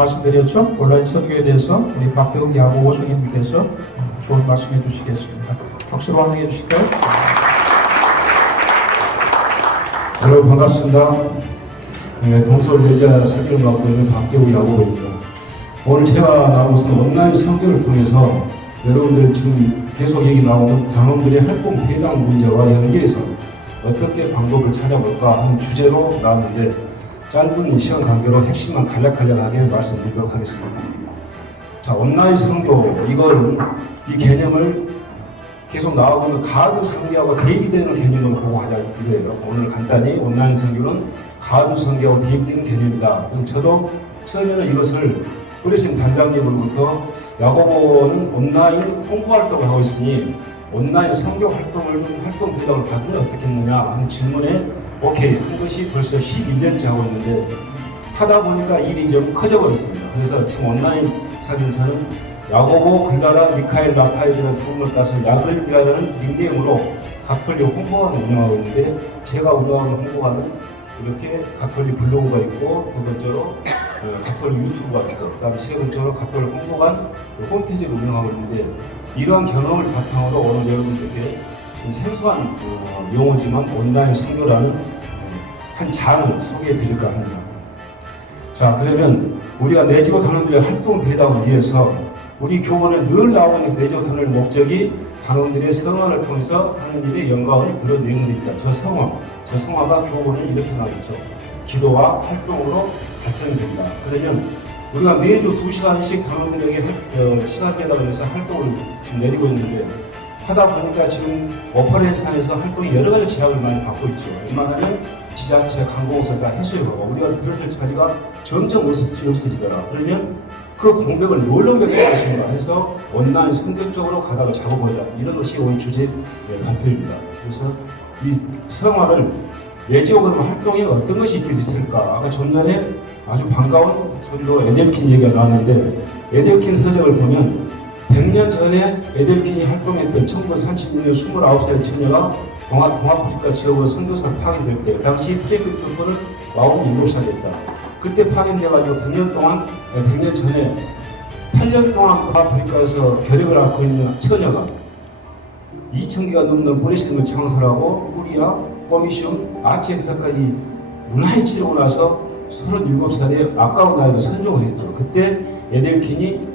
말씀드렸죠. 온라인 설교에 대해서 우리 박대웅 야고보 선생님께서 좋은 말씀해 주시겠습니다. 박수로 환영해 주실까요? 여러분 반갑습니다. 동서울대자 설교를 맡고 있는 박대웅 야고보입니다. 오늘 제가 나오면서 온라인 설교를 통해서 여러분들이 지금 계속 얘기 나오는 당원들의 활동 배당 문제와 연계해서 어떻게 방법을 찾아볼까 하는 주제로 나왔는데 짧은 시간 간격으로 핵심만 간략하게 말씀드리도록 하겠습니다. 자, 온라인 선교 이 개념을 계속 나오고 있는 가드 선교하고 대비되는 개념을 보고 하자 이거예요. 오늘 간단히 온라인 선교는 가드 선교하고 대비되는 개념이다. 그럼 저도 처음에는 이것을 뿌리신 단장님으로부터 야고보는 온라인 홍보 활동을 하고 있으니 온라인 선교 활동 배당을 받으면 어떻겠느냐 하는 질문에 오케이 한 것이 벌써 11년째 하고 있는데 하다 보니까 일이 좀 커져버렸습니다. 그래서 지금 온라인 사진에서는 야고보 글라라 미카엘 라파엘이라는 두 분을 따서 야글이라는 닉네임으로 가톨릭 홍보관을 운영하고 있는데 제가 운영하는 홍보관은 이렇게 가톨릭 블로그가 있고 두 번째로 가톨릭 유튜브가 있고 그 다음에 세 번째로 가톨릭 홍보관 홈페이지를 운영하고 있는데 이러한 경험을 바탕으로 오늘 여러분들께 좀 생소한 용어지만 온라인 선교라는 한 장을 소개해 드릴까 합니다. 자, 그러면 우리가 내지고 단원들의 활동 배당을 위해서 우리 교원에 늘 나오는 내지고 단원의 목적이 단원들의 성화를 통해서 하느님의 영광을 드러내는 것입니다. 저 성화가 교원은 이렇게 나오죠. 기도와 활동으로 달성된다. 그러면 우리가 매주 2시간씩 단원들에게 시간 배당을 위해서 활동을 지금 내리고 있는데 하다 보니까 지금 오퍼레이션에서 활동이 여러 가지 제약을 많이 받고 있죠. 웬만하면 지자체, 관공서가 해소하고 우리가 들었을 처지가 점점 없어지더라. 그러면 그 공백을 뭘로 메꿀 것인가 해서 온라인 선교 쪽으로 가닥을 잡아보자. 이런 것이 오늘 주제 발표입니다. 그래서 이 성화를 내지적으로 활동에 어떤 것이 있을까? 아까 좀 전에 아주 반가운 소리로 에델킨 얘기가 나왔는데 에델킨 서적을 보면 100년 전에 에델킨이 활동했던 1936년 29살의 처녀가 동아프리카 지역으로 선교사를 파견될 때 당시 프레크트포는 47살이었다. 그때 파견돼가지고 100년 전에 8년 동안 동아프리카에서 결핵을 앓고 있는 처녀가 2000개가 넘는 브레시즘을 창설하고 꾸리아, 꼬미슘, 아치 행사까지 무난히 치르고 나서 37살에 아까운 나이로 선종을 했죠. 그때 에델킨이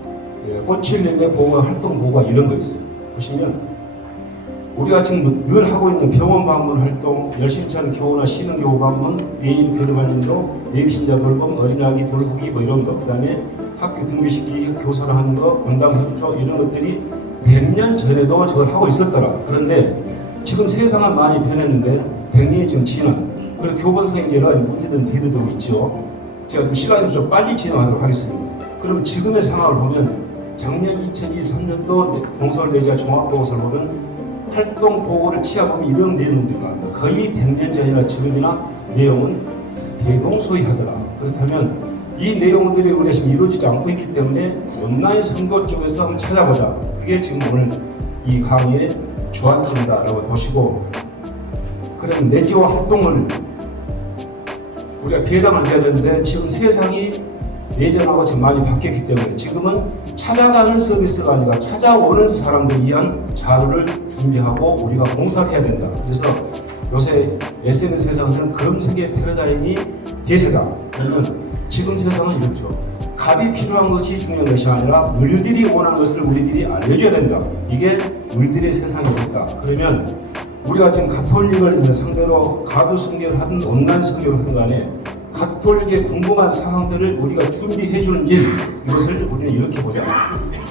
꽃칠님의 보호 활동 보고가 이런 거 있어요. 보시면 우리가 지금 늘 하고 있는 병원 방문 활동, 열심히 차는 교우나 신흥교우 방문, 예인 교류관님도 예비신자 돌봄, 어린아기 돌보기 뭐 이런 거, 그 다음에 학교 등교시키기, 교사를 하는 거, 건강협조 이런 것들이 100년 전에도 저걸 하고 있었더라. 그런데 지금 세상은 많이 변했는데 100년이 지금 지난 그리고 교본상의 여러 가지 문제들은 대두되고 있죠. 제가 좀 시간을 좀 빨리 진행하도록 하겠습니다. 그럼 지금의 상황을 보면 작년 2023년도 동서울대자 종합보고서를 보면 활동 보고를 취합하면 이런 내용들이 나옵니다. 거의 100년 전이나 지금이나 내용은 대동소이하더라. 그렇다면 이 내용들이 우리가 지금 이루어지지 않고 있기 때문에 온라인 선거 쪽에서 한번 찾아보자. 그게 지금 오늘 이 강의의 주안점이다라고 보시고 그럼 내지와 활동을 우리가 배당을 해야 되는데 지금 세상이 예전하고 지금 많이 바뀌었기 때문에 지금은 찾아가는 서비스가 아니라 찾아오는 사람들 위한 자료를 준비하고 우리가 봉사를 해야 된다. 그래서 요새 SNS 세상에서는 검색의 패러다임이 대세다. 그러면 지금 세상은 이렇죠. 값이 필요한 것이 중요한 것이 아니라 물들이 원하는 것을 우리들이 알려줘야 된다. 이게 물들의 세상이었다. 그러면 우리가 지금 가톨릭을 상대로 가두 선교를 하든 온라인 선교를 하든 간에 가톨릭의 궁금한 사항들을 우리가 준비해주는 일, 이것을 우리는 이렇게 보자.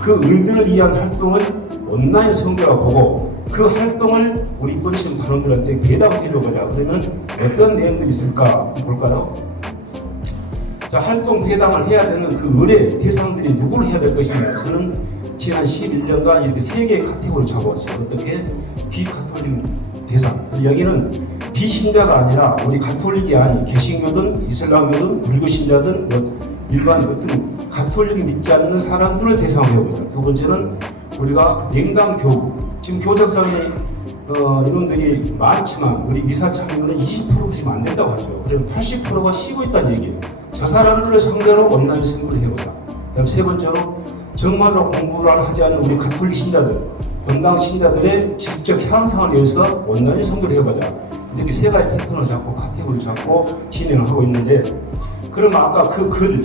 그 을들을 위한 활동을 온라인 선교라고 보고 그 활동을 우리 뿌리신 단원들한테 배당해줘보자. 그러면 어떤 내용들이 있을까 볼까요? 자, 활동 배당을 해야 되는 그 의뢰 대상들이 누구를 해야 될 것이냐. 저는 지난 11년간 이렇게 3개의 카테고리를 잡아왔어요. 어떻게? 비가톨릭 대상. 여기는 비신자가 아니라 우리 가톨릭이 아닌 개신교든 이슬람교든 불교신자든 일반 어떤 가톨릭이 믿지 않는 사람들을 대상으로 해보자. 두 번째는 우리가 냉담교우. 지금 교적상에 인원들이 많지만 우리 미사 참여는 20% 지금 안 된다고 하죠. 그러면 80%가 쉬고 있다는 얘기예요. 저 사람들을 상대로 온라인 선거를 해보자. 그다음 세 번째로 정말로 공부를 하지 않는 우리 가톨릭 신자들, 본당 신자들의 질적 향상을 위해서 온라인 선교를 해보자. 이렇게 세 가지 패턴을 잡고 카테고리를 잡고 진행을 하고 있는데, 그럼 아까 그 글,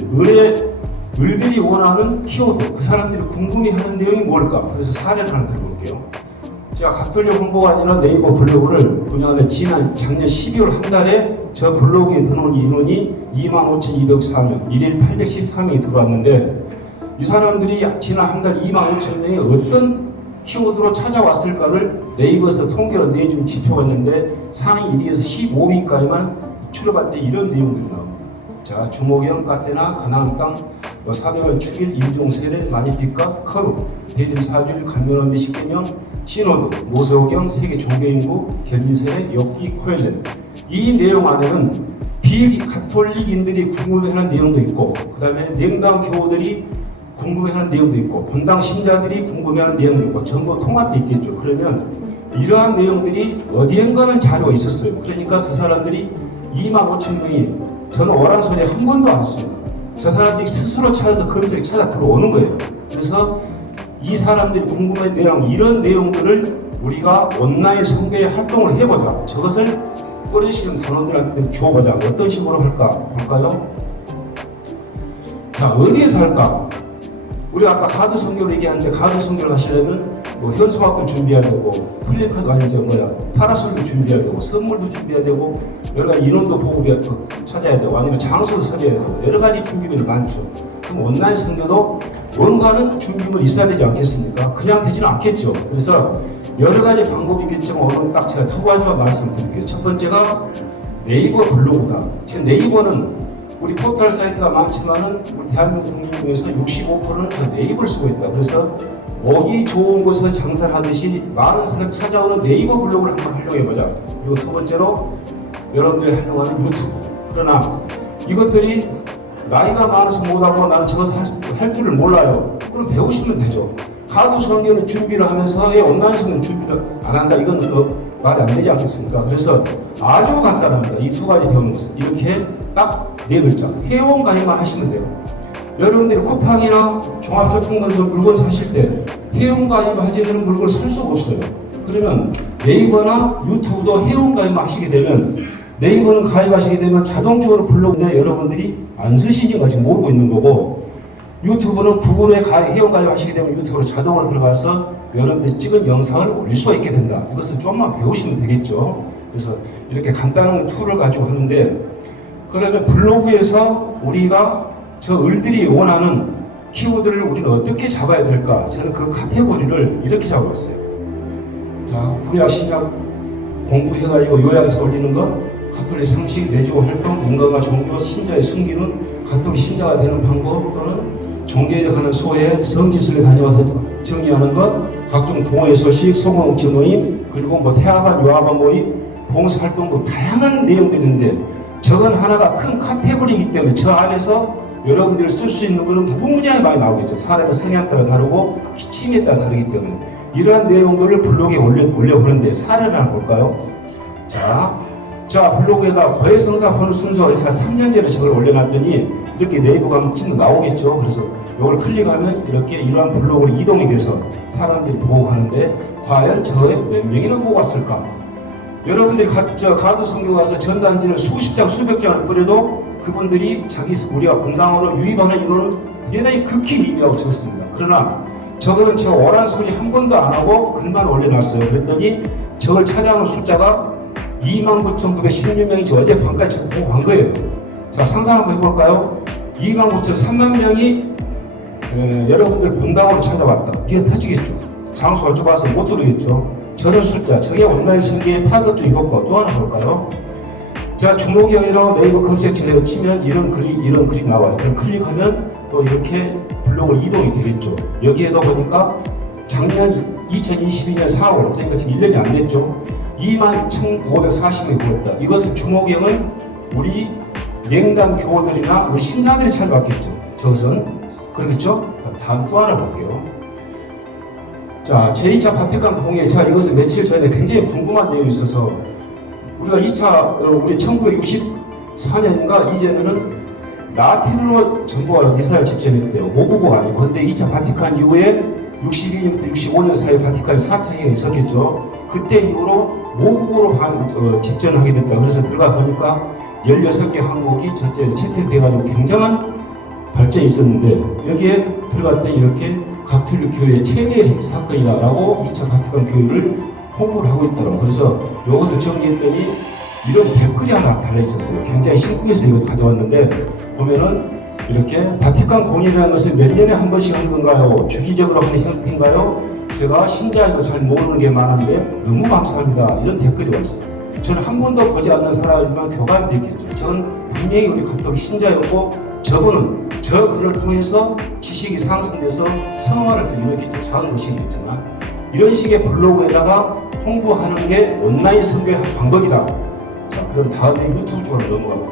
을들이 원하는 키워드, 그 사람들이 궁금해하는 내용이 뭘까? 그래서 사례를 하나 들어볼게요. 제가 가톨릭 홍보관이나 네이버 블로그를 운영하는 작년 12월 한 달에 저 블로그에 들어온 인원이 25,204명, 1일 813명이 들어왔는데, 이 사람들이 지난 한 달 25,000명이 어떤 키워드로 찾아왔을까를 네이버에서 통계로 내준 지표가 있는데, 상위 1위에서 15위까지만 출력할 때 이런 내용들이 나옵니다. 자, 주목형, 카테나, 가나안 땅, 사대원 축일, 임종 세례, 마니피카, 커루, 대림 사주일, 간면원 미식개명, 시노드, 모세오경, 세계 종교인구, 견진세례, 엽기, 코엘렛. 이 내용 안에는 비가톨릭인들이 궁금해하는 내용도 있고, 그 다음에 냉담 교우들이 궁금해하는 내용도 있고, 본당 신자들이 궁금해하는 내용도 있고, 전부 통합돼 있겠죠. 그러면 이러한 내용들이 어디엔가는 자료가 있었어요. 그러니까 저 사람들이 25,000명이 저는 오란 소리 한 번도 안 했어요. 저 사람들이 스스로 찾아서 검색 찾아 들어오는 거예요. 그래서 이 사람들이 궁금한 내용, 이런 내용들을 우리가 온라인 선교의 활동을 해보자. 저것을 꺼내시는 단원들한테 주어보자. 어떤 식으로 할까? 볼까요? 자, 어디에서 할까? 우리가 아까 가드 선교를 얘기하는데, 가드 선교를 하시려면 뭐 현수막도 준비해야 되고, 플리커도 아니죠, 파라솔도 준비해야 되고, 선물도 준비해야 되고, 여러 가지 인원도 보고 찾아야 되고, 아니면 장소도 섭외해야 되고, 여러 가지 준비물이 많죠. 그럼 온라인 선교도 뭔가는 준비물이 있어야 되지 않겠습니까? 그냥 되지는 않겠죠. 그래서 여러 가지 방법이 있겠지만, 오늘 딱 제가 두 가지만 말씀드릴게요. 첫 번째가 네이버 블로그다. 지금 네이버는 우리 포털 사이트가 많지만은 우리 대한민국 국민 중에서 65%는 저 네이버를 쓰고 있다. 그래서 먹이 좋은 곳에서 장사를 하듯이 많은 사람이 찾아오는 네이버 블로그를 한번 활용해보자. 그리고 두 번째로 여러분들이 활용하는 유튜브. 그러나 이것들이 나이가 많아서 못하고 나는 저것을 할 줄을 몰라요. 그럼 배우시면 되죠. 가도 선교는 준비를 하면서 온라인 선교는 준비를 안 한다. 이건 말이 안 되지 않겠습니까? 그래서 아주 간단합니다. 이 두 가지 배우는 것은 이렇게 딱 네 글자 회원 가입만 하시면 돼요. 여러분들이 쿠팡이나 종합쇼핑몰에서 물건 사실 때 회원 가입하지 않는 물건을 살 수가 없어요. 그러면 네이버나 유튜브도 회원 가입만 하시게 되면, 네이버는 가입하시게 되면 자동적으로 블로그인데 여러분들이 안 쓰시니까 지금 모르고 있는 거고, 유튜브는 구글에 회원 가입하시게 되면 유튜브로 자동으로 들어가서 여러분들이 찍은 영상을 올릴 수가 있게 된다. 이것을 좀만 배우시면 되겠죠. 그래서 이렇게 간단한 툴을 가지고 하는데, 그러면 블로그에서 우리가 저 을들이 원하는 키워드를 우리는 어떻게 잡아야 될까? 저는 그 카테고리를 이렇게 잡았어요. 자, 구약 신약 공부해가지고 요약해서 올리는 것, 가톨릭 상식, 내지고 활동, 인간과 종교, 신자의 숨기는 가톨릭 신자가 되는 방법, 또는 종교에 관한 소회, 성지순례 다녀와서 정리하는 것, 각종 동호회 소식, 소공업체 모임, 그리고 뭐 태아반, 요아반 모임, 봉사활동, 뭐 다양한 내용들이 있는데, 저건 하나가 큰 카테고리이기 때문에 저 안에서 여러분들이 쓸 수 있는 것은 무지하게 많이 나오겠죠. 사람의 성향 따라 다르고 취미에 따라 다르기 때문에 이러한 내용들을 블로그에 올려보는데 사례를 한번 볼까요? 자, 블로그에다 거해성사 번호 순서 해서 3년 전에 저걸 올려놨더니 이렇게 네이버 가면 치면 나오겠죠. 그래서 이걸 클릭하면 이렇게 이러한 블로그로 이동이 돼서 사람들이 보고 가는데, 과연 저에 몇 명이나 보고 왔을까? 여러분들이 가드 선교 가서 전단지를 수십 장, 수백 장을 뿌려도 그분들이 우리가 공당으로 유입하는 인원은 대단히 극히 미미하고 적습니다. 그러나 저거는 제가 오란 소리 한 번도 안 하고 글만 올려놨어요. 그랬더니 저걸 찾아오는 숫자가 29,916명이지 어젯밤까지 제가 보고 간 거예요. 자, 상상 한번 해볼까요? 29,3만 명이 여러분들 본당으로 찾아왔다. 이게 터지겠죠. 장소가 좁아서 못 들어오겠죠. 저런 숫자, 저게 온라인 선교의 파급적 효과. 또 하나 볼까요? 제가 주목형이라고 네이버 검색창에 치면 이런 글이 나와요. 그럼 클릭하면 또 이렇게 블로그로 이동이 되겠죠. 여기에도 보니까 작년 2022년 4월, 그러니까 지금 1년이 안 됐죠. 21,540명이 보였다. 이것은 주목형은 우리 냉담 교우들이나 우리 신자들이 찾아왔겠죠. 저것은 그렇겠죠? 다음 또 하나 볼게요. 자, 제2차 바티칸 공예, 제가 이것을 며칠 전에 굉장히 궁금한 내용이 있어서 우리가 2차, 우리 1964년인가 이전에는 라틴으로 정부가 미사일 집전했대요. 599가 아니고. 근데 2차 바티칸 이후에 62년부터 65년 사이에 바티칸에 4차 회의가 있었겠죠. 그때 이후로 599로 집전을 하게 됐다. 그래서 들어가 보니까 16개 항목이 전체 채택돼가지고 굉장한 발전이 있었는데, 여기에 들어갔더니 이렇게 가톨릭 교회의 최대 사건이다라고 2차 바티칸 교회를 홍보를 하고 있더라고요. 그래서 이것을 정리했더니 이런 댓글이 하나 달려있었어요. 굉장히 심쿵해서 이걸 가져왔는데, 보면은 이렇게 바티칸 공인이라는 것을 몇 년에 한 번씩 하는 건가요? 주기적으로 하는 형태인가요? 제가 신자이고 잘 모르는 게 많은데 너무 감사합니다. 이런 댓글이 와 있어요. 저는 한 번도 보지 않는 사람이면 교감이 됐겠죠. 저는 분명히 우리 가톨릭 신자였고, 저분은 저 글을 통해서 지식이 상승돼서 성화를 또 이렇게 작은 것이겠지만, 이런 식의 블로그에다가 홍보하는 게 온라인 선교의 방법이다. 자, 그럼 다음에 유튜브 쪽으로 넘어가고,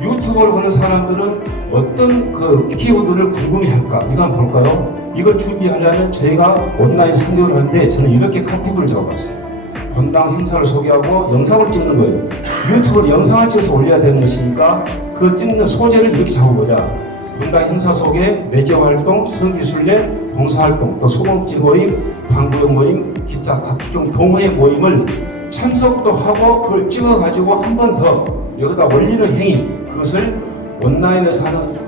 유튜브를 보는 사람들은 어떤 그 키워드를 궁금해할까? 이거 한번 볼까요? 이걸 준비하려면 저희가 온라인 선교를 하는데 저는 이렇게 카테고리를 잡아봤어요. 본당 행사를 소개하고 영상을 찍는 거예요. 유튜브로 영상을 찍어서 올려야 되는 것이니까 그 찍는 소재를 이렇게 잡아보자. 본당 행사 소개, 매저 활동, 선기순례, 봉사활동, 또 소공지 모임, 방구역 모임, 기타 각종 동호회 모임을 참석도 하고 그걸 찍어가지고 한 번 더 여기다 올리는 행위, 그것을 온라인에서 하는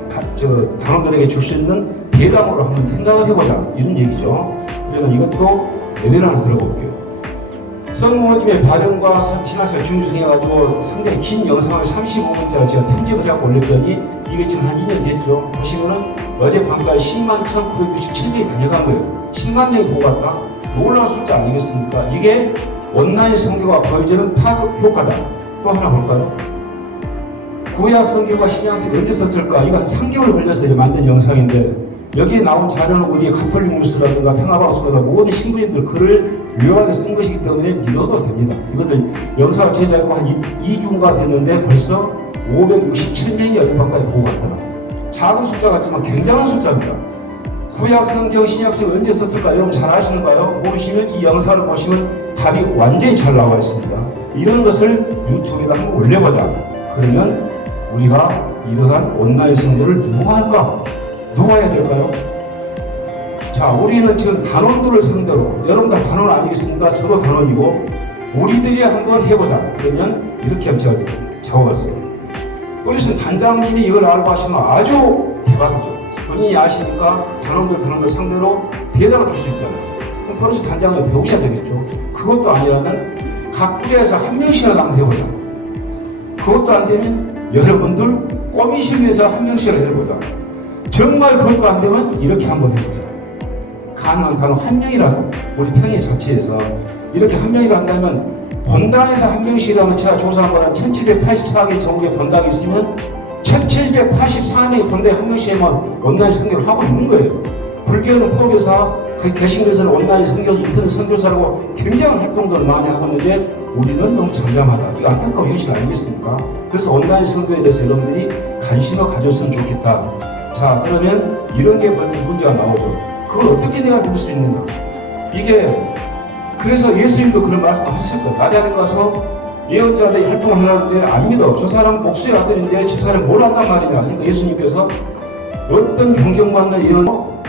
단원들에게 줄 수 있는 배당으로 한번 생각을 해보자, 이런 얘기죠. 그러면 이것도 예를 하나 들어볼게요. 성모님의 발언과 신앙생활 중요성해가지고 상당히 긴 영상을 35분짜리 제가 편집을 해갖고 올렸더니 이게 지금 한 2년 됐죠. 보시면은 어젯밤까지 10만 1967명이 다녀간 거예요. 10만 명이 보고 갔다? 놀라운 숫자 아니겠습니까? 이게 온라인 선교가 보여주는 파급 효과다. 또 하나 볼까요? 구약 선교가 신약성이 언제 썼을까? 이거 한 3개월 걸려서 만든 영상인데, 여기에 나온 자료는 우리 가톨릭 뉴스라든가 평화방송이라든가 모든 신부님들 글을 유용하게 쓴 것이기 때문에 믿어도 됩니다. 이것을 영상을 제작하고 한 2주가 됐는데 벌써 567명이 어젯밤까지 보고 갔더라. 작은 숫자 같지만 굉장한 숫자입니다. 구약 성경, 신약 성경 언제 썼을까? 여러분 잘 아시는가요? 모르시면 이 영상을 보시면 답이 완전히 잘 나와 있습니다. 이런 것을 유튜브에다 한번 올려보자. 그러면 우리가 이러한 온라인 선교를 누가 할까? 누가 해야 될까요? 자, 우리는 지금 단원들을 상대로, 여러분 다 단원 아니겠습니까? 저도 단원이고, 우리들이 한번 해보자. 그러면 이렇게 제가 적어봤어요. 우리는 단장님이 이걸 알고 하시면 아주 대박이죠. 본인이 아시니까 단원들 상대로 배당을 줄 수 있잖아요. 그럼 버릇이 단장을 배우셔야 되겠죠. 그것도 아니라면 각 부대에서 한 명씩이라도 한번 해보자. 그것도 안 되면 여러분들 꼬미시면서 한 명씩이라도 해보자. 정말 그것도 안 되면 이렇게 한번 해보자. 가능한 단원 한 명이라도 우리 평야 자체에서 이렇게 한 명이라도 한다면, 본당에서 한 명씩이라면 제가 조사한 거는 1784개 전국에 본당이 있으면 1784명이 본당에 한 명씩 하면 온라인 선교를 하고 있는 거예요. 불교는 포교사, 개신교에서는 온라인 선교, 인터넷 선교사라고 굉장한 활동들을 많이 하고 있는데 우리는 너무 잠잠하다. 이거 안타까운 현실 아니겠습니까? 그래서 온라인 선교에 대해서 여러분들이 관심을 가졌으면 좋겠다. 자, 그러면 이런 게 문제가 나오죠. 그걸 어떻게 내가 믿을 수 있느냐? 이게, 그래서 예수님도 그런 말씀을 하셨을 거예요. 나자렛 가서 예언자들이 활동을 하는데 안 믿어. 저 사람 목수의 아들인데 저 사람 뭘 한단 말이냐. 그러니까 예수님께서 어떤 존경받는 예언,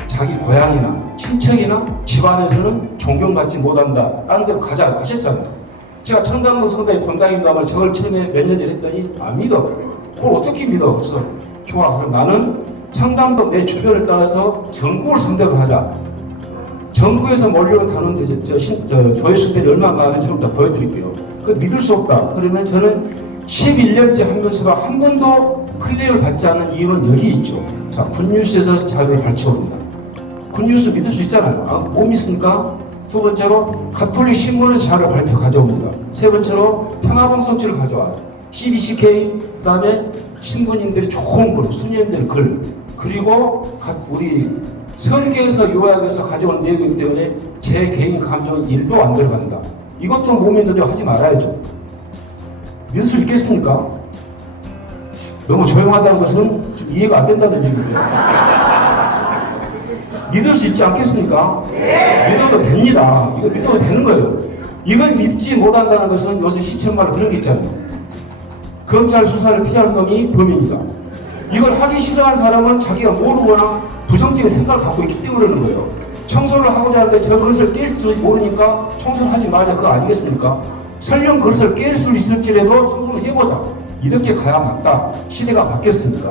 자기 고향이나 친척이나 집안에서는 존경받지 못한다. 다른 데로 가자 하셨잖아요. 제가 청담동 성당에 본당임담을 저를 처음에 몇 년 전에 했더니 안 믿어. 그걸 어떻게 믿어? 그래서 좋아. 그럼 나는 청담동 내 주변을 따라서 전국을 상대로 하자. 전국에서 몰려온 단원들, 조회수 때문에 얼마나 많은지 좀 더 보여드릴게요. 그 믿을 수 없다. 그러면 저는 11년째 하면서도 한 번도 클레어를 받지 않는 이유는 여기 있죠. 자, 굿뉴스에서 자료를 발췌합니다. 굿뉴스 믿을 수 있잖아요. 아, 뭐 믿습니까? 두 번째로 가톨릭 신문에서 자료 발표 가져옵니다. 세 번째로 평화방송지를 가져와요. CBCK, 그 다음에 신부님들이 좋은 글, 수녀님들 글, 그리고 우리 성경에서 요약해서 가져온 내용이기 때문에 제 개인 감정은 1도 안 들어간다. 이것도 못 믿는데 하지 말아야죠. 믿을 수 있겠습니까? 너무 조용하다는 것은 좀 이해가 안 된다는 얘기죠. 믿을 수 있지 않겠습니까? 믿어도 됩니다. 이거 믿어도 되는 거예요. 이걸 믿지 못한다는 것은 요새 시청마다 그런 게 있잖아요. 검찰 수사를 피하는 놈이 범인이다. 이걸 하기 싫어하는 사람은 자기가 모르거나 부정적인 생각을 갖고 있기 때문에 그러는 거예요. 청소를 하고자 하는데 저 그릇을 깰 줄 모르니까 청소를 하지 말자, 그거 아니겠습니까? 설령 그릇을 깰 수 있을지라도 청소를 해보자. 이렇게 가야 맞다. 시대가 바뀌었습니다.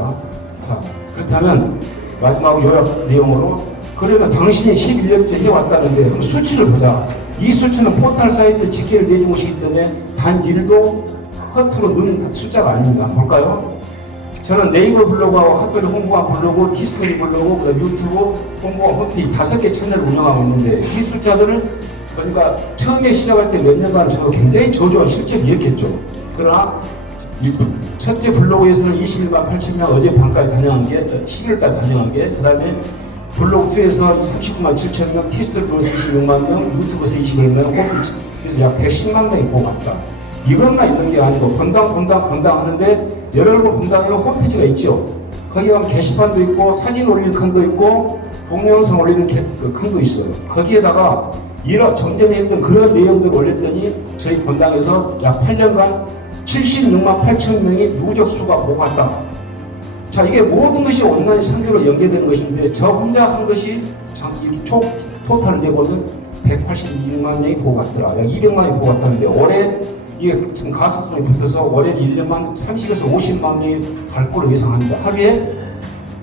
자, 그렇다면 마지막 요약 내용으로, 그러면 당신이 11년째 해왔다는데 그럼 수치를 보자. 이 수치는 포털 사이트 집계를 내준 것이기 때문에 단 1도 허투루 넣은 숫자가 아닙니다. 볼까요? 저는 네이버 블로그하고 핫도리 홍보한 블로그, 디스토리 블로그, 유튜브 홍보한 홈페이지 5개 채널을 운영하고 있는데 이 숫자들을, 그러니까 처음에 시작할 때 몇 년간 저도 굉장히 저조한 실제로 이었겠죠. 그러나 첫째 블로그에서는 21만 8천 명 어제 밤까지 다녀간 게, 11월까지 다녀간 게, 그 다음에 블로그 2에서 39만 7천 명, 티스토리 블로그에서 26만 명, 유튜브에서 21만 명, 홈페이지에서 약 110만 명이 보고 갔다. 이것만 있는 게 아니고 본당 하는데, 여러분 본당에는 홈페이지가 있죠. 거기 가면 게시판도 있고 사진 올리는 칸도 있고 동영상 올리는 칸도 있어요. 거기에다가 이런 전전에 했던 그런 내용들을 올렸더니 저희 본당에서 약 8년간 76만 8천 명이 누적 수가 보고 갔다. 자, 이게 모든 것이 온라인 상교로 연계되는 것인데 저 혼자 한 것이 토탈을 내고는 186만 명이 보고 갔더라. 약 200만이 보고 갔다는데 올해 이게 지금 가속성이 붙어서 올해 1년만 30에서 50만 명이 갈 걸로 예상합니다. 하루에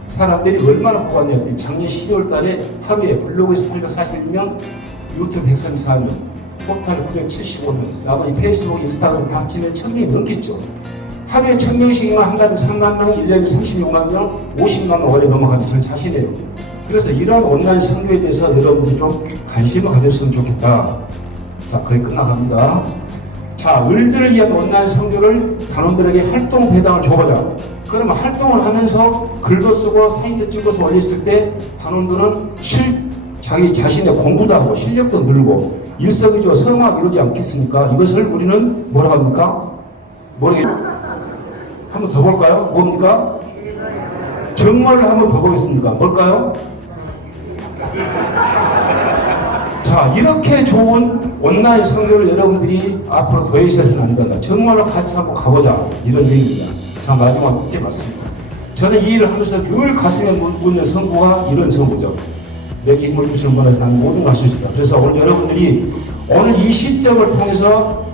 사람들이 얼마나 보고 왔냐면 작년 12월 달에 하루에 블로그에서 841명, 유튜브 134명, 포털 975명, 나머지 페이스북, 인스타그램 다 합치면 1000명이 넘겠죠. 하루에 1000명씩이면 한 달에 3만 명, 1년에 36만 명, 50만 명 올해 넘어가는 전 자신이에요. 그래서 이런 온라인 상교에 대해서 여러분들이 좀 관심을 가졌으면 좋겠다. 자, 거의 끝나갑니다. 자, 을들을 위한 온라인 선교를 단원들에게 활동 배당을 줘보자. 그러면 활동을 하면서 글도 쓰고 사진도 찍어서 올렸을 때 단원들은 자기 자신의 공부도 하고 실력도 늘고 일석이조 성화가 이루지 않겠습니까? 이것을 우리는 뭐라고 합니까? 한번 더 볼까요? 뭡니까? 정말을 한번 더 보겠습니까? 뭘까요? 자, 이렇게 좋은 온라인 선교를 여러분들이 앞으로 더해주셔서는 안 된다. 정말로 같이 한번 가보자. 이런 얘기입니다. 자, 마지막 문제 맞습니다. 저는 이 일을 하면서 늘 가슴에 묻는 선구가 이런 선구죠. 내게 힘을 주시는 분에서 나는 모든 걸 할 수 있다. 그래서 오늘 여러분들이 오늘 이 시점을 통해서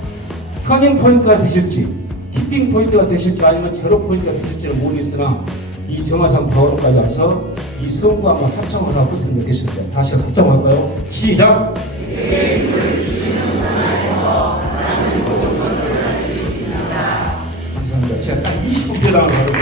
터닝 포인트가 되실지, 히핑 포인트가 되실지 아니면 제로 포인트가 되실지는 모르겠으나 이 정화산 파워로까지 와서 이 성구가 한번 합성을 하고 생각했습니다. 다시 합성할까요? 시작! 감사합니다. 제가 딱 20분 대단을 하고